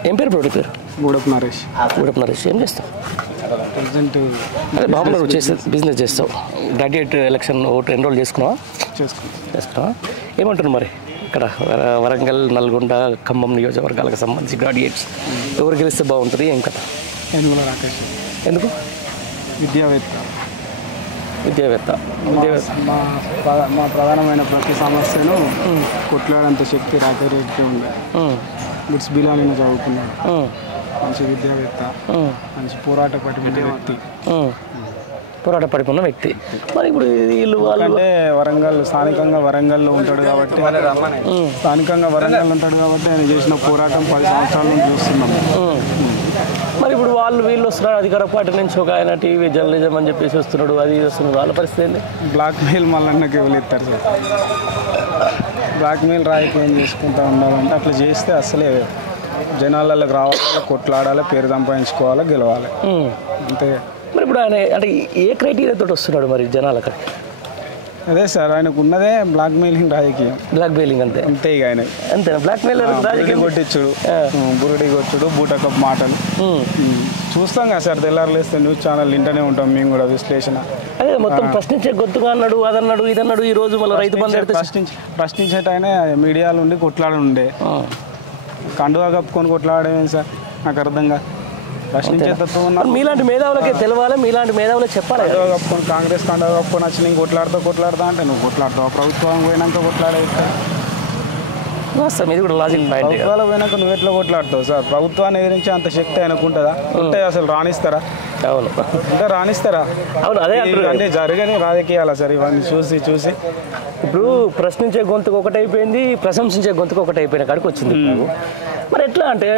ఏం పేరు బ్రో పేరు? గూడపు నరేష్. గూడపు నరేష్ ఏం చేస్తావు? ప్రజెంట్ అదే బాబులో చేసే బిజినెస్ చేస్తావు. గ్రాడ్యుయేట్ ఎలక్షన్ ఓటు ఎన్రోల్ చేసుకున్నావా? చేసుకున్నావా? ఏమంటున్నావు మరి ఇక్కడ వరంగల్, నల్గొండ, ఖమ్మం నియోజకవర్గాలకు సంబంధించి గ్రాడ్యుయేట్స్ ఎవరు గెలిస్తే బాగుంటుంది? ఏం కథ? యనుమల రాకేష్. ఎందుకు? విద్యావేత్త. మా ప్రధానమైన ప్రతి సమస్యను కొట్లాడేంత శక్తి రాకేష్ ఉంది. గుడ్స్ బిలానీని చదువుకున్నాడు. మంచి విద్యావేత్త, మంచి పోరాట పటిమ వ్యక్తి. మరి ఇప్పుడు వీళ్ళు అంటే వరంగల్ స్థానికంగా వరంగల్లో ఉంటాడు కాబట్టి ఆయన చేసిన పోరాటం 10 సంవత్సరాల నుంచి చూస్తున్నాం. మరి ఇప్పుడు వీళ్ళు వస్తున్నారు అధికార పార్టీ నుంచి, ఒక ఆయన టీవీ జర్నలిజం అని చెప్పేసి వస్తున్నాడు, అది వస్తున్నాడు, వాళ్ళ పరిస్థితి ఏంటి? బ్లాక్మెయిల్ మళ్ళీ ఎవరు ఇస్తారు సార్? బ్లాక్మెయిల్ రాజకీయం చేసుకుంటూ ఉండాలంటే అట్లా చేస్తే అసలే జనాలకు రావాలి, కొట్లాడాలి, పేరు సంపాదించుకోవాలి, గెలవాలి, అంతే. మరి ఇప్పుడు ఆయన అంటే ఏ క్రైటీరియాతో వస్తున్నాడు మరి జనాలకు? అదే సార్, ఆయనకు ఉన్నదే బ్లాక్ మెయిలింగ్ రాజకీయం. బ్లాక్ మెయిలింగ్ అంతే ఇక ఆయన అంతే బ్లాక్ మెయిల్ రాజకీయం. కొట్టించుడు, బురుడి కొట్టుడు, బూటకప్ మాటలు చూస్తాం కదా సార్. తెల్లారులేస్తే న్యూస్ ఛానల్ వింటూనే ఉంటాం మేము కూడా, విశ్లేషణ. అదే మొత్తం ప్రశ్నించే గొంతుగా అన్నాడు, అదన్నాడు, ఇదన్నాడు. ఈ రోజు మళ్ళీ రైతు బంధు ప్రశ్నించేట ఆయన మీడియాలో ఉండి కొట్లాడుండే, కండువా కప్పుకొని కొట్లాడేమేం సార్? నాకు అర్థంగా మీలాంటి మేధావులకే తెలవాలి, మీలాంటి మేధావులే చెప్పాలి. కప్పుకొని కాంగ్రెస్ కండువా కప్పుకొని వచ్చి నేను కొట్లాడతా అంటే నువ్వు కొట్లాడతావు. ప్రభుత్వం పోయినాక కొట్లాడేస్తా. ఇది కూడా లాజిక్ పాయింట్. ప్రభుత్వాలు పోయినాక నువ్వు ఎట్లా కొట్లాడతావు సార్? ప్రభుత్వాన్ని ఎదిరించి అంత శక్తి ఆయనకు ఉంటుందా? ఉంటే అసలు రాణిస్తారా? అవును, అంటే రాణిస్తారా? అవును, అదే అంటే జరగని రాజకీయాలా సార్ ఇవన్నీ చూసి? ఇప్పుడు ప్రశ్నించే గొంతుకు ఒకటైపోయింది, ప్రశంసించే గొంతుకు ఒకటైపోయిన కాడికి వచ్చింది. మరి ఎట్లా అంటే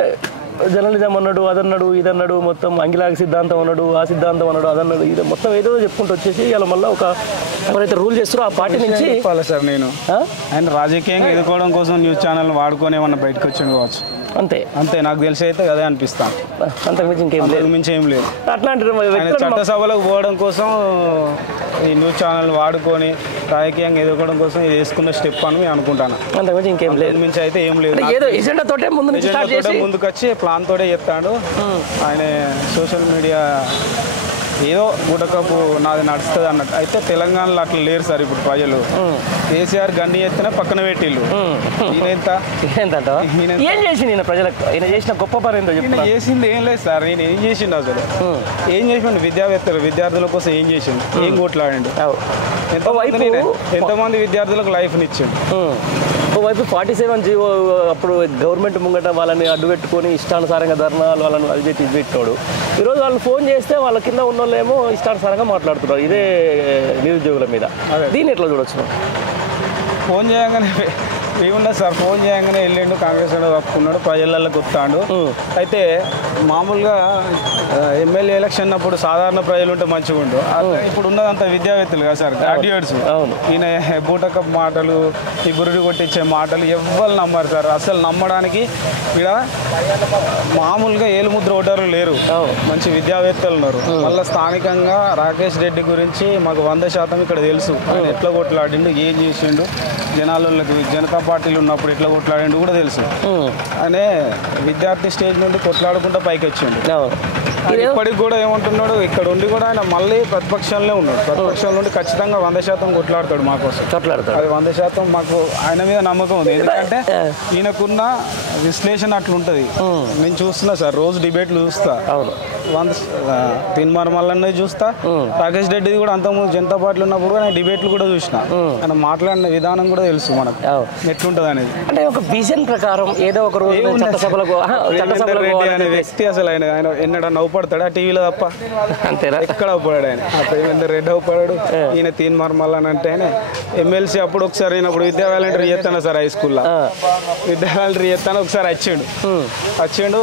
జర్నలిజం అన్నాడు, అదన్నాడు, ఇదన్నాడు, మొత్తం అంగిలాగి సిద్ధాంతం అన్నాడు, ఆ సిద్ధాంతం అన్నాడు, అదన్నాడు, ఇది మొత్తం ఏదో చెప్పుకుంటూ వచ్చేసి ఇలా మళ్ళీ ఒక ఎవరైతే రూల్ చేస్తారో ఆ పార్టీ నుంచి చెప్పాలి సార్. నేను ఆయన రాజకీయంగా ఎదుర్కోవడం కోసం న్యూస్ ఛానల్ వాడుకొని ఏమన్నా బయటకు వచ్చి కావచ్చు, అంతే. నాకు తెలిసి అయితే అదే అనిపిస్తాను. అంతకుమించి మించి ఏం లేదు. అట్లాంటి చట్టసభలకు పోవడం కోసం ఈ న్యూస్ ఛానల్ వాడుకొని రాజకీయంగా ఎదుర్కోవడం కోసం ఇది వేసుకున్న స్టెప్ అని నేను అనుకుంటాను. అంతకుమించి ఇంకేం లేదు. మించి అయితే ఏం లేదు. ఏదో ఎజెండా తోటే ముందుకు వచ్చి ప్లాన్ తోటే చెప్తాడు ఆయన. సోషల్ మీడియా ఏదో బూటకప్పు నాది నడుస్తుంది అన్నట్టు. అయితే తెలంగాణలో అట్లా లేరు సార్ ఇప్పుడు ప్రజలు. కేసీఆర్ గండి ఎత్తిన పక్కన పెట్టిళ్ళు. ఏం చేసింది ప్రజలకు? ఆయన చేసిన గొప్ప పని ఏంటో చెప్పి. చేసింది ఏం లేదు సార్. నేను ఏం చేసిండు అసలు? ఏం చేసిండు? విద్యార్థుల కోసం ఏం చేసిండు? ఏం కొట్లాడండి? ఎంతమంది విద్యార్థులకు లైఫ్ని ఇచ్చిండు? ఓవైపు 47 జీవో అప్పుడు గవర్నమెంట్ ముంగట వాళ్ళని అడ్డు పెట్టుకొని ఇష్టానుసారంగా ధర్నాలు వాళ్ళని అది పెట్టి ఇది పెట్టాడు. ఈరోజు వాళ్ళు ఫోన్ చేస్తే వాళ్ళ కింద ఉన్న వాళ్ళేమో ఇష్టానుసారంగా మాట్లాడుతున్నారు ఇదే నిరుద్యోగుల మీద. దీన్ని ఎట్లా చూడొచ్చు? ఫోన్ చేయగానే ఏముండదు సార్, ఫోన్ చేయగానే వెళ్ళిండు, కాంగ్రెస్ కప్పుకున్నాడు, ప్రజలకి వస్తాడు. అయితే మామూలుగా ఎమ్మెల్యే ఎలక్షన్ అప్పుడు సాధారణ ప్రజలు ఉంటే మంచిగా ఉండు. ఇప్పుడు ఉన్నదంతా విద్యావేత్తలు కదా సార్, గ్రాడ్యుయేట్స్. ఈయన బూటకప్ మాటలు, ఈ బురుడి కొట్టించే మాటలు ఎవ్వరు నమ్మరు సార్. అసలు నమ్మడానికి ఇక్కడ మామూలుగా ఏలుముద్ర ఓటర్లు లేరు, మంచి విద్యావేత్తలు ఉన్నారు. మళ్ళీ స్థానికంగా రాకేష్ రెడ్డి గురించి మాకు 100% ఇక్కడ తెలుసు. ఆయన ఎట్లా కొట్లాడిండు, ఏం చేసిండు, జనాలకి జనతా పార్టీలు ఉన్నప్పుడు ఎట్లా కొట్లాడిండు కూడా తెలుసు. అనే విద్యార్థి స్టేజ్ నుండి కొట్లాడుకుంటూ పైకి వచ్చిండు. ఇప్పటికి కూడా ఏమంటున్నాడు, ఇక్కడ ఉండి కూడా ఆయన మళ్ళీ ప్రతిపక్షంలో ఉన్నాడు. ప్రతిపక్షంలో నుండి ఖచ్చితంగా 100% కొట్లాడతాడు మాకోసం. అది 100% మాకు ఆయన మీద నమ్మకం ఉంది. ఎందుకంటే ఈయనకున్న విశ్లేషణ అట్లుంటది. నేను చూస్తున్నా సార్, రోజు డిబేట్లు చూస్తా. తీన్మార్ మల్లన్న చూస్తా, రాకేష్ రెడ్డిది కూడా అంతకుముందు జనతా పార్టీలో ఉన్నప్పుడు నేను డిబేట్లు కూడా చూసిన. ఆయన మాట్లాడిన విధానం కూడా తెలుసు మనకు ఎట్లుంటది అనేది. అంటే ఒక విజన్ ప్రకారం ఏదో ఒక రోజు అనే వ్యక్తి అసలు ఆయన ఎన్నడన్నా అవుపడతాడు ఆ టీవీలో తప్ప? అంతేనా? ఎక్కడ అవుపడాడు ఆయన? ప్రేమేందర్ రెడ్డి అవుపడాడు. ఈయన తీన్మార్ మల్లన్న అంటే ఆయన ఎమ్మెల్సీ అప్పుడు ఒకసారి అయినప్పుడు విద్యా వాలంటీర్ చేస్తాను సార్, హై స్కూల్లో విద్యా వాలంటీర్ చేస్తాను. ఒకసారి వచ్చిండు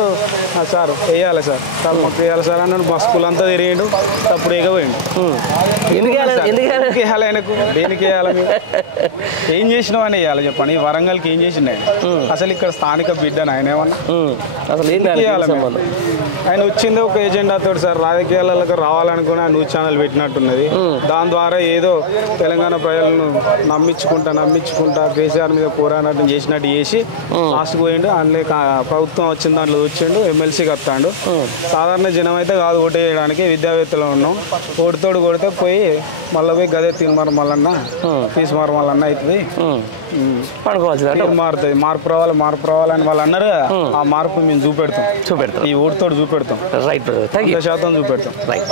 సార్ వేయాలి సార్, మాకు వేయాలి సార్ అన్నాడు. మా స్కూల్ అంతా తిరిగిండు, అప్పుడు ఎగపోయిండు. ఎందుకు వేయాలి ఆయనకు? దేనికి వేయాలి? ఏం చేసినావు అని వేయాలి చెప్పండి. వరంగల్కి ఏం చేసిండు ఆయన అసలు ఇక్కడ స్థానిక బిడ్డను ఆయన ఏమన్నా అసలు ఏంది ఆయనకి ఏం సంబంధం? ఆయన వచ్చిందే ఒక ఎజెండాతో సార్, రాజకీయాలకు రావాలనుకుని ఆ న్యూస్ ఛానల్ పెట్టినట్టున్నది. దాని ద్వారా ఏదో తెలంగాణ ప్రజలను నమ్మించుకుంటా కేసీఆర్ మీద పోరాటం చేసినట్టు చేసి లాస్ట్కి పోయిండు. అందులో ప్రభుత్వం వచ్చిన దాంట్లో వచ్చిండు, ఎమ్మెల్సీకి వస్తాడు. సాధారణ జనం అయితే కాదు ఓటు వేయడానికి, విద్యావేత్తలు ఉన్నాం. ఓటుతోడు కొడితే పోయి మళ్ళీ పోయి గదే తినమారు మళ్ళన్న తీసుమారు మళ్ళన్న అవుతుంది, పడుకోవాల్సింది మారుతుంది. మార్పు రావాలని వాళ్ళు అన్నారు కదా, ఆ మార్పు మేము చూపెడతాం. ఈ ఓటుతోడు చూపెడతాం, రైట్ బ్రదర్, థ్యాంక్ యూ. 100% చూపెడతాం. రైట్.